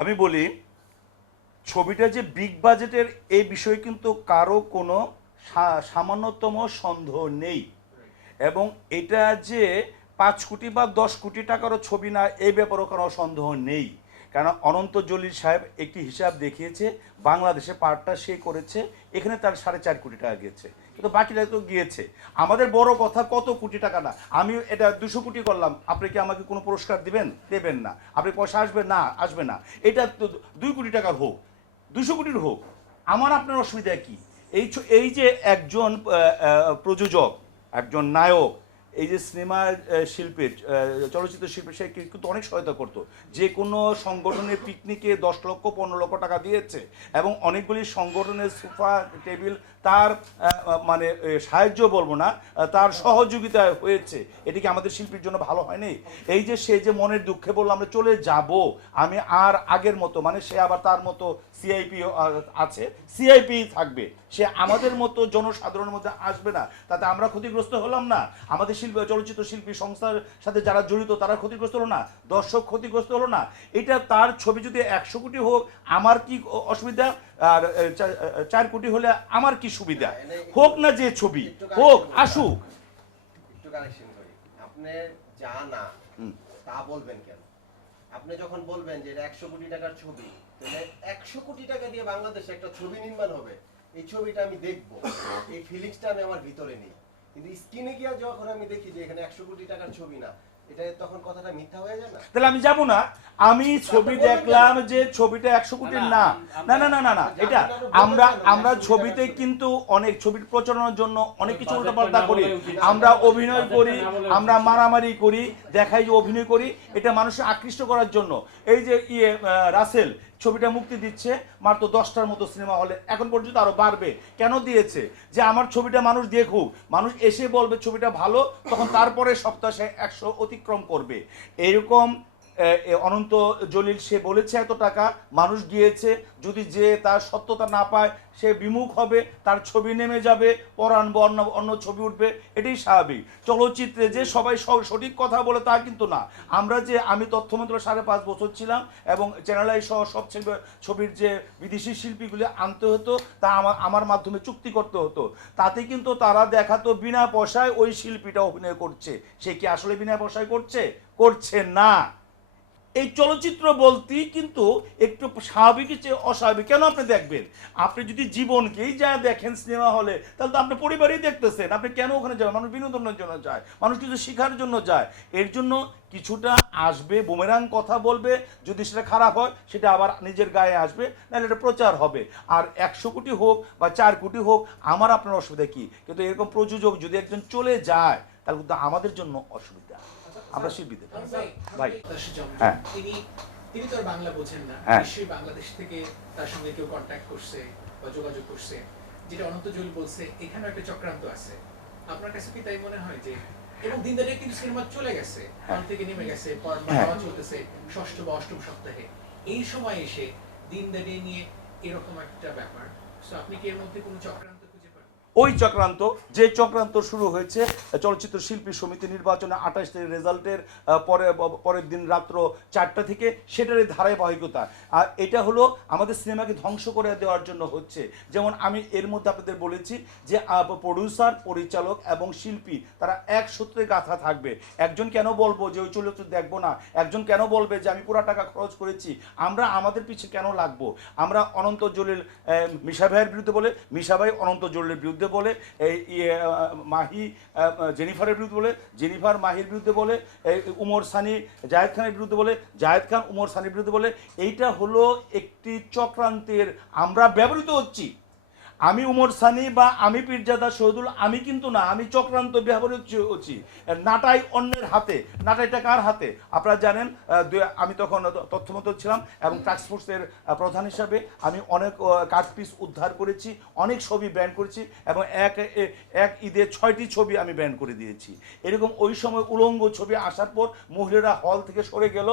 আমি বলি, ছবিটা যে বিগ বাজেটের এই বিষয়ে কিন্তু কারও কোনো সামান্যতম সন্দেহ নেই। এবং এটা যে পাঁচ কোটি বা দশ কোটি টাকারও ছবি না এই ব্যাপারেও কোনো সন্দেহ নেই। কারণ অনন্ত জলিল সাহেব একটি হিসাব দেখিয়েছে, বাংলাদেশে পার্টটা সে করেছে, এখানে তার সাড়ে চার কোটি টাকা গিয়েছে কিন্তু বাকিরা তো গিয়েছে। আমাদের বড় কথা কত কোটি টাকা না? আমি এটা দুশো কোটি করলাম। আপনি কি আমাকে কোনো পুরস্কার দিবেন? দেবেন না। আপনি পয়সা আসবে না? আসবে না। এটা তো দুই কোটি টাকার হোক। দুশো কোটির হোক। আমার আপনার অসুবিধা কি? এই এই যে একজন প্রযোজক, একজন নায়ক এই যে সিনেমা শিল্পের চলচ্চিত্র শিল্পের সে কিন্তু অনেক সহায়তা করতো। যে কোনো সংগঠনের পিকনিকে দশ লক্ষ, পনেরো লক্ষ টাকা দিয়েছে এবং অনেকগুলি সংগঠনের সোফা টেবিল তার মানে সাহায্য বলব না তার সহযোগিতায় হয়েছে। এটি কি আমাদের শিল্পীর জন্য ভালো হয়নি? এই যে সে যে মনের দুঃখে বলল, আমরা চলে যাব, আমি আর আগের মতো মানে সে আবার তার মতো সিআইপি আছে সিআইপি থাকবে। সে আমাদের মতো জনসাধারণের মধ্যে আসবে না, তাতে আমরা ক্ষতিগ্রস্ত হলাম না। আমাদের শিল্পী চলচ্চিত্র শিল্পী সংস্থার সাথে যারা জড়িত তারা ক্ষতিগ্রস্ত হলো না? দর্শক ক্ষতিগ্রস্ত হলো না? এটা তার ছবি যদি একশো কোটি হোক আমার কি অসুবিধা? আর চার কোটি হলে আমার কি সুবিধা? হোক না যে ছবি হোক আসুক। আপনি যা না। তা বলবেন কেন? আপনি যখন বলবেন যে এটা একশো কোটি টাকার ছবি তাহলে একশো কোটি টাকা দিয়ে বাংলাদেশে একটা ছবি নির্মাণ হবে। এই ছবিটা আমি দেখব। এই ফিলিংসটা আমি আমার ভিতরে নিই। কিন্তু স্ক্রিনে গিয়ে যখন আমি দেখি যে এখানে একশো কোটি টাকার ছবি না এটা তখন কথাটা মিথ্যা হয়ে যায় না? তাহলে আমি যাব না। আমি ছবি দেখলাম যে ছবিটা একশো কোটির না না না। না না না এটা আমরা আমরা ছবিতে কিন্তু অনেক ছবির প্রচারণার জন্য অনেক কিছু উল্টাপাল্টা করি। আমরা অভিনয় করি আমরা মারামারি করি দেখাই যে অভিনয় করি এটা মানুষের আকৃষ্ট করার জন্য। এই যে ইয়ে রাসেল ছবিটা মুক্তি দিচ্ছে মাত্র দশটার মতো সিনেমা হলে। এখন পর্যন্ত আরও বাড়বে। কেন দিয়েছে? যে আমার ছবিটা মানুষ দেখুক, মানুষ এসে বলবে ছবিটা ভালো, তখন তারপরে সপ্তাহে একশো অতিক্রম করবে। এরকম অনন্ত জলিল, সে বলেছে এত টাকা, মানুষ গিয়েছে যদি যে তার সত্যতা না পায়, সে বিমুখ হবে, তার ছবি নেমে যাবে পরাণ বা অন্য অন্য ছবি উঠবে, এটাই স্বাভাবিক। চলচ্চিত্রে যে সবাই সঠিক কথা বলে তা কিন্তু না। আমরা যে, আমি তথ্যমন্ত্র সাড়ে পাঁচ বছর ছিলাম, এবং চ্যানেলাই সহ সব ছবি- ছবির যে বিদেশি শিল্পীগুলি আনতে হতো, তা আমার আমার মাধ্যমে চুক্তি করতে হতো। তাতে কিন্তু তারা দেখাতো বিনা পয়সায় ওই শিল্পীটা অভিনয় করছে। সে কি আসলে বিনা পয়সায় করছে? করছে না। এই চলচ্চিত্র বলতেই কিন্তু একটু স্বাভাবিকের চেয়ে অস্বাভাবিক। কেন আপনি দেখবেন? আপনি যদি জীবনকেই যা দেখেন সিনেমা হলে, তাহলে তো আপনি পরিবারই দেখতেছেন। আপনি কেন ওখানে যাবেন? মানুষ বিনোদনের জন্য যায়, মানুষ কিছু শেখার জন্য যায়। এর জন্য কিছুটা আসবে, বুমেরাং কথা বলবে, যদি সেটা খারাপ হয়, সেটা আবার নিজের গায়ে আসবে, নাহলে এটা প্রচার হবে। আর একশো কোটি হোক বা চার কোটি হোক, আমার আপনার অসুবিধা কি? কিন্তু এরকম প্রযোজক যদি একজন চলে যায়, তাহলে কিন্তু আমাদের জন্য অসুবিধা। আমরা শিল্পীদের। ভাই হ্যাঁ। তিনি তো বাংলা বোঝেন না। হ্যাঁ। নিশ্চয়ই বাংলাদেশ থেকে তার সঙ্গে কেউ কন্ট্যাক্ট করছে বা যোগাযোগ করছে। যেটা অনন্ত জল বলছে এখানেও একটা চক্রান্ত আছে। আপনার কাছে কি তাই মনে হয় যে এবং দিন দাঁড়িয়ে কিন্তু সিনেমা চলে গেছে হল থেকে নেমে গেছে হ্যাঁ। চলতেছে ষষ্ঠ বা অষ্টম সপ্তাহে। এই সময় এসে দিন দাঁড়িয়ে নিয়ে এরকম একটা ব্যাপার। তো আপনি কি এর মধ্যে কোনো চক্রান্ত ওই চক্রান্ত, যে চক্রান্ত শুরু হয়েছে, চলচ্চিত্র শিল্পী সমিতি নির্বাচনে আঠাশ তারিখ রেজাল্টের পরে, পরের দিন রাত্র চারটা থেকে সেটারই ধারাবাহিকতা। আর এটা হলো আমাদের সিনেমাকে ধ্বংস করে দেওয়ার জন্য হচ্ছে। যেমন আমি এর মধ্যে আপনাদের বলেছি যে প্রডিউসার পরিচালক এবং শিল্পী, তারা এক সূত্রে গাথা থাকবে। একজন কেন বলব যে, ওই চরিত্র দেখব না? একজন কেন বলবে যে, আমি পুরো টাকা খরচ করেছি? আমরা আমাদের পিছে কেন লাগবো? আমরা অনন্ত জলিল মিশা ভাইয়ের বিরুদ্ধে বলে, মিশা ভাই অনন্ত জলিলের বিরুদ্ধে বলে, এই মাহি জেনিফারের বিরুদ্ধে বলে, জেনিফার মাহির বিরুদ্ধে বলে, এই উমর সানি, জায়দ খানের বিরুদ্ধে বলে, জায়দ খান, উমর সানির বিরুদ্ধে বলে, এইটা হলো একটি চক্রান্তের, আমরা ব্যবহৃত হচ্ছি। আমি উমর সানি বা আমি পীরজাদা শহীদুল আমি কিন্তু না আমি চক্রান্ত ব্যবহার হচ্ছি- নাটাই অন্যের হাতে। নাটাইটা কার হাতে? আপনারা জানেন আমি তখন তথ্যমত ছিলাম এবং টাস্ক ফোর্সের প্রধান হিসাবে আমি অনেক কাঠ পিস উদ্ধার করেছি অনেক ছবি ব্যান করেছি এবং এক এক ঈদে ছয়টি ছবি আমি ব্যান করে দিয়েছি। এরকম ওই সময় উলঙ্গ ছবি আসার পর মহিলারা হল থেকে সরে গেল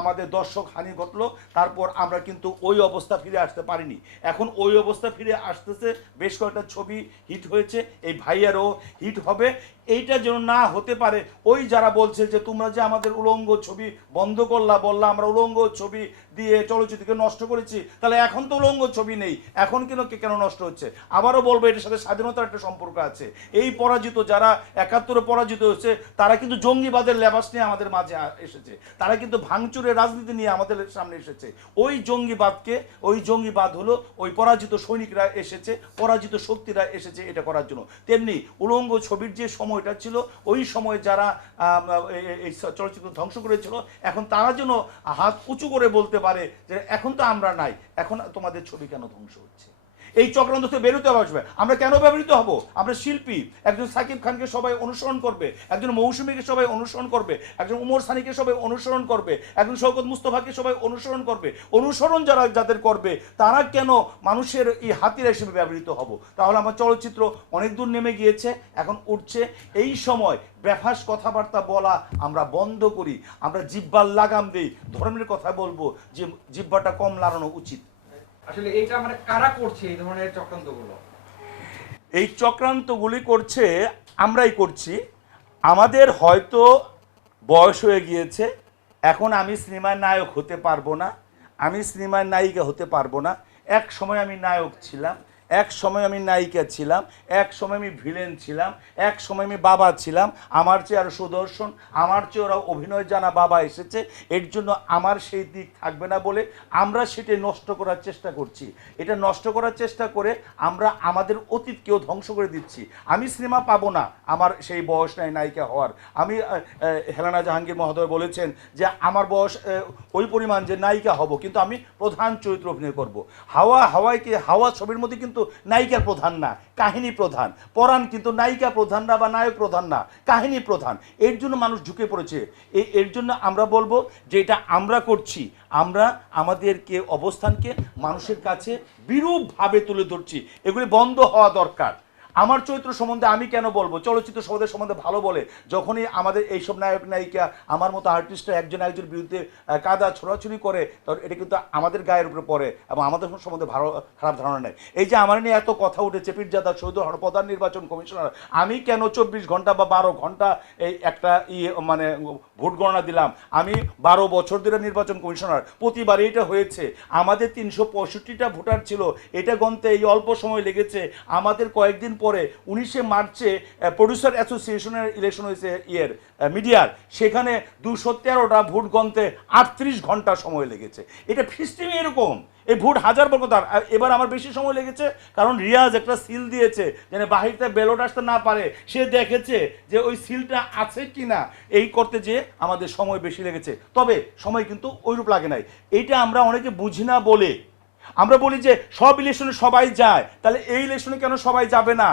আমাদের দর্শক হানি ঘটলো তারপর আমরা কিন্তু ওই অবস্থা ফিরে আসতে পারিনি। এখন ওই অবস্থা ফিরে আসতেছে। বেশ কয়েকটা ছবি হিট হয়েছে। এই ভাইয়ারও হিট হবে। এইটা যেন না হতে পারে। ওই যারা বলছে যে তোমরা যে আমাদের উলঙ্গ ছবি বন্ধ করলা, বললা, আমরা উলঙ্গ ছবি দিয়ে চলচ্চিত্রকে নষ্ট করেছি, তাহলে এখন তো উলঙ্গ ছবি নেই। এখন কেন কেন নষ্ট হচ্ছে? আবারও বলব, এটার সাথে স্বাধীনতার একটা সম্পর্ক আছে। এই পরাজিত, যারা একাত্তরে পরাজিত হচ্ছে, তারা কিন্তু জঙ্গিবাদের লেবাস নিয়ে আমাদের মাঝে এসেছে। তারা কিন্তু ভাঙচুরের রাজনীতি নিয়ে আমাদের সামনে এসেছে। ওই জঙ্গিবাদকে, ওই জঙ্গিবাদ হলো, ওই পরাজিত সৈনিকরা এসেছে, পরাজিত শক্তিরা এসেছে এটা করার জন্য। তেমনি উলঙ্গ ছবির যে সময়টা ছিল, ওই সময় যারা এই চলচ্চিত্র ধ্বংস করেছিল, এখন তারা যেন হাত উঁচু করে বলতে পারে যে এখন তো আমরা নাই, এখন তোমাদের ছবি কেন ধ্বংস হচ্ছে? এই চক্রান্ত থেকে বেরোতে আসবে। আমরা কেন ব্যবহৃত হব? আমরা শিল্পী। একজন সাকিব খানকে সবাই অনুসরণ করবে। একজন মৌসুমীকে সবাই অনুসরণ করবে। একজন উমর সানিকে সবাই অনুসরণ করবে। একজন শৌকত মুস্তফাকে সবাই অনুসরণ করবে। অনুসরণ যারা যাদের করবে, তারা কেন মানুষের এই হাতিয়ার হিসেবে ব্যবহৃত হব? তাহলে আমার চলচ্চিত্র অনেক দূর নেমে গিয়েছে, এখন উঠছে। এই সময় বেফাস কথাবার্তা বলা আমরা বন্ধ করি। আমরা জিব্বার লাগাম দিই। ধর্মের কথা বলব যে জিব্বাটা কম লাগানো উচিত। আসলে এটা মানে কারা করছে এই ধরনের চক্রান্তগুলো? এই চক্রান্তগুলি করছে, আমরাই করছি। আমাদের হয়তো বয়স হয়ে গিয়েছে, এখন আমি সিনেমার নায়ক হতে পারব না, আমি সিনেমার নায়িকা হতে পারব না। এক সময় আমি নায়ক ছিলাম এক সময় আমি নায়িকা ছিলাম, এক সময় আমি ভিলেন ছিলাম, এক সময় আমি বাবা ছিলাম। আমার চেয়ে আরও সুদর্শন, আমার চেয়ে ওরা অভিনয় জানা বাবা এসেছে, এর জন্য আমার সেই দিক থাকবে না বলে আমরা সেটি নষ্ট করার চেষ্টা করছি। এটা নষ্ট করার চেষ্টা করে আমরা আমাদের অতীতকেও ধ্বংস করে দিচ্ছি। আমি সিনেমা পাবো না, আমার সেই বয়স নাই নায়িকা হওয়ার। আমি হেলানা জাহাঙ্গীর মহোদয় বলেছেন যে আমার বয়স ওই পরিমাণ যে নায়িকা হব, কিন্তু আমি প্রধান চরিত্র অভিনয় করব। হাওয়া হাওয়াইকে, হাওয়া ছবির মধ্যে কিন্তু নায়িকার প্রধান না, কাহিনী প্রধান। পরাণ কিন্তু নায়িকা প্রধান না বা নায়ক প্রধান না, কাহিনী প্রধান। এর জন্য মানুষ ঝুঁকে পড়েছে। এই এর জন্য আমরা বলব যে এটা আমরা করছি। আমরা আমাদেরকে, অবস্থানকে মানুষের কাছে বিরূপভাবে তুলে ধরছি। এগুলি বন্ধ হওয়া দরকার। আমার চরিত্র সম্বন্ধে আমি কেন বলব? চলচ্চিত্র সম্বন্ধে সম্বন্ধে ভালো বলে, যখনই আমাদের এইসব নায়ক, নায়িকা, আমার মতো আর্টিস্টরা একজন একজনের বিরুদ্ধে কাদা ছোড়াছুড়ি করে তখন এটা কিন্তু আমাদের গায়ের উপরে পড়ে এবং আমাদের সম্বন্ধে ভালো, খারাপ ধারণা নেই। এই যে আমার নিয়ে এত কথা উঠেছে পীরজাদা সৌদ প্রধান নির্বাচন কমিশনার, আমি কেন চব্বিশ ঘণ্টা বা বারো ঘণ্টা এই একটা ইয়ে মানে ভোট গণনা দিলাম? আমি বারো বছর ধরে নির্বাচন কমিশনার প্রতিবার এটা হয়েছে। আমাদের তিনশো পঁয়ষট্টিটা ভোটার ছিল, এটা গণতে এই অল্প সময় লেগেছে। আমাদের কয়েকদিন পরে উনিশে মার্চে প্রডিউসার অ্যাসোসিয়েশনের ইলেকশন হয়েছে ইয়ের মিডিয়ার। সেখানে দুশো তেরোটা ভোট গণতে আটত্রিশ ঘণ্টা সময় লেগেছে। এটা ফিস্টিং এরকম। এই ভোট হাজার বর্গ তার এবার আমার বেশি সময় লেগেছে, কারণ রিয়াজ একটা সিল দিয়েছে, যেন বাহিরতে বেলট আসতে না পারে। সে দেখেছে যে ওই সিলটা আছে কি না এই করতে যে আমাদের সময় বেশি লেগেছে। তবে সময় কিন্তু ওইরূপ লাগে নাই। এইটা আমরা অনেকে বুঝি না বলে আমরা বলি যে সব ইলেকশনে সবাই যায়। তাহলে এই ইলেকশনে কেন সবাই যাবে না?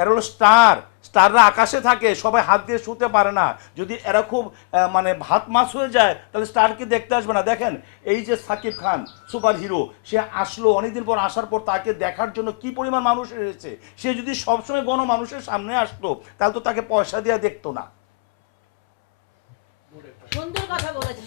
এরা হলো স্টার স্টাররা আকাশে থাকে, সবাই হাত দিয়ে শুতে পারে না। যদি এরা খুব মানে ভাত মাছ হয়ে যায়, তাহলে স্টারকে দেখতে আসবে না। দেখেন, এই যে সাকিব খান সুপার হিরো সে আসলো, অনেকদিন পর আসার পর তাকে দেখার জন্য কি পরিমাণ মানুষ এসেছে? সে যদি সবসময় গণ মানুষের সামনে আসতো, তাহলে তো তাকে পয়সা দিয়ে দেখতো না। সুন্দর কথা বলেছে